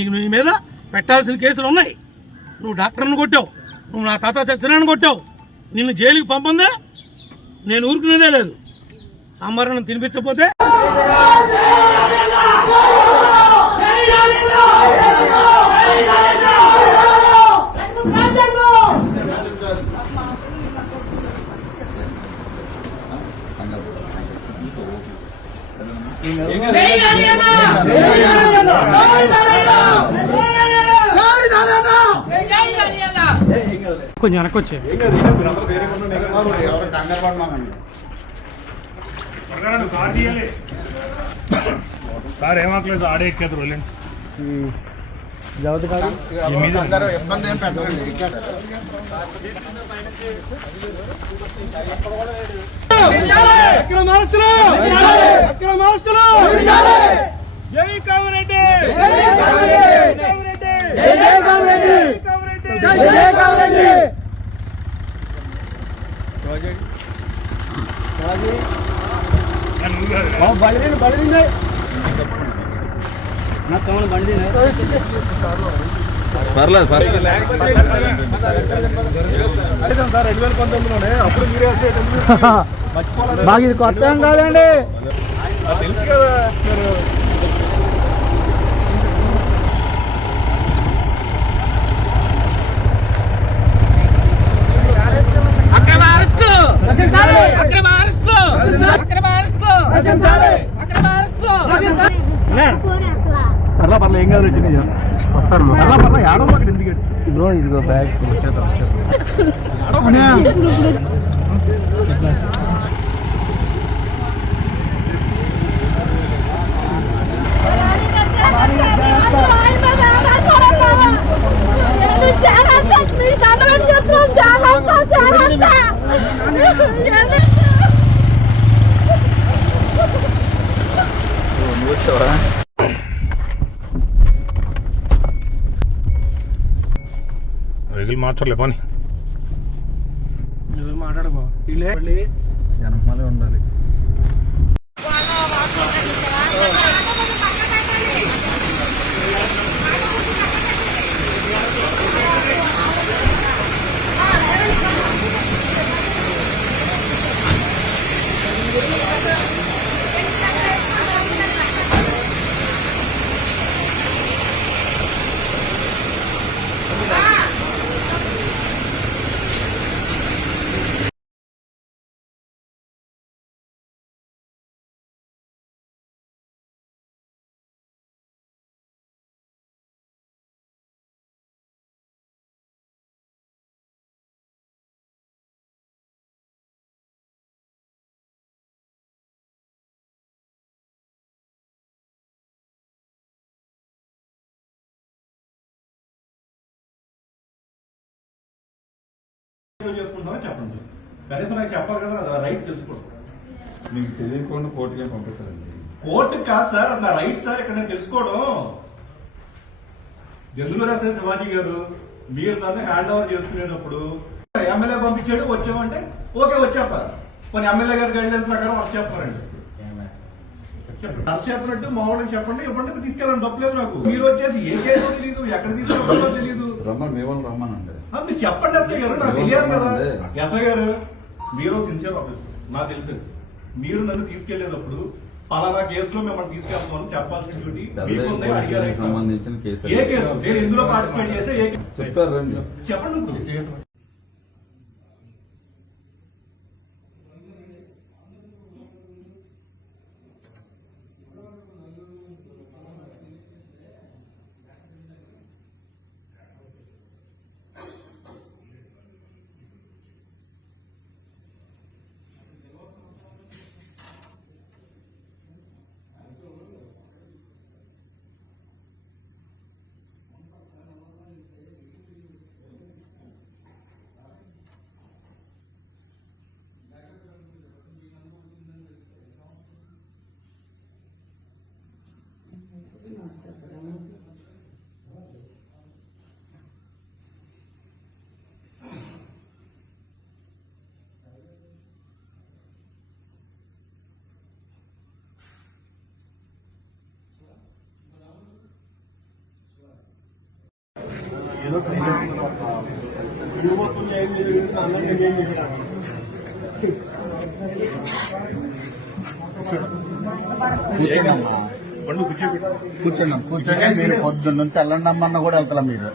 నీకు నీ మీద పెట్టాల్సిన కేసులు ఉన్నాయి. నువ్వు డాక్టర్ని కొట్టావు. నువ్వు నా తాత చచ్చినాన్ని కొట్టావు. నిన్ను జైలుకి పంపందా నేను ఊరుకునేదే లేదు. సాంబార్ తినిపించకపోతే కొంచెం వెనకొచ్చే సార్ ఏమాకలేదు ఆడే ఎక్కేది వెళ్ళండి ఇబ్బంది ఏం పెట్టండి జై కామరెడ్డి! పర్లేదు పర్లేదు సార్ రెండు వేల పంతొమ్మిదిలోనే అప్పుడు మీరే మర్చిపోలేదు మాకు ఇది కొత్త ఏం కాదండి. తెలుసు కదా. ఇదిగో బ్యాగ్ మాట్లాడలే పని. మాట్లాడుకో. జనమాలే ఉండాలి. చేసుకుంటామని చెప్పండి. కనీసం నాకు చెప్పాలి కదా అది రైట్ తెలుసుకోండి. మీకు తెలియకుండా కోర్టుకే పంపిస్తారండి. కోర్టు కాదు సార్ అది నా రైట్ సార్ ఇక్కడ నేను తెలుసుకోవడం. ఎందుకు రాశారు శివాజీ గారు. మీరు నన్ను హ్యాండ్ ఓవర్ చేసుకునేటప్పుడు ఎమ్మెల్యే పంపించాడు వచ్చామంటే ఓకే వచ్చేస్తారు. కొన్ని ఎమ్మెల్యే గారి గైడ్లైన్స్ ప్రకారం వర్క్ వర్క్ చేస్తున్నట్టు మామూలుగా చెప్పండి ఇవ్వండి తీసుకెళ్ళండి తప్పలేదు నాకు. మీరు వచ్చేసి ఏ కేసు తెలియదు ఎక్కడ తీసుకెళ్ళాలో తెలియదు రమ్మని మీ వాళ్ళు రమ్మనండి. మీరు చెప్పండి ఎస్ఐ గారు నాకు తెలియాలి కదా. ఎస్ఐ గారు మీరు సిన్సియర్ ఆఫీసర్ నాకు తెలుసు. మీరు నన్ను తీసుకెళ్ళేటప్పుడు పలానా కేసులో మిమ్మల్ని తీసుకెళ్తామని చెప్పాల్సిన డ్యూటీ సంబంధించిన కేసు ఏ కేసు? నేను ఇందులో పార్టిసిపేట్ చేస్తే ఏ కూర్చున్నాం కూర్చొని మీరు పొద్దున్న నుంచి వెళ్ళండి అమ్మన్న కూడా వెళ్తాం మీరు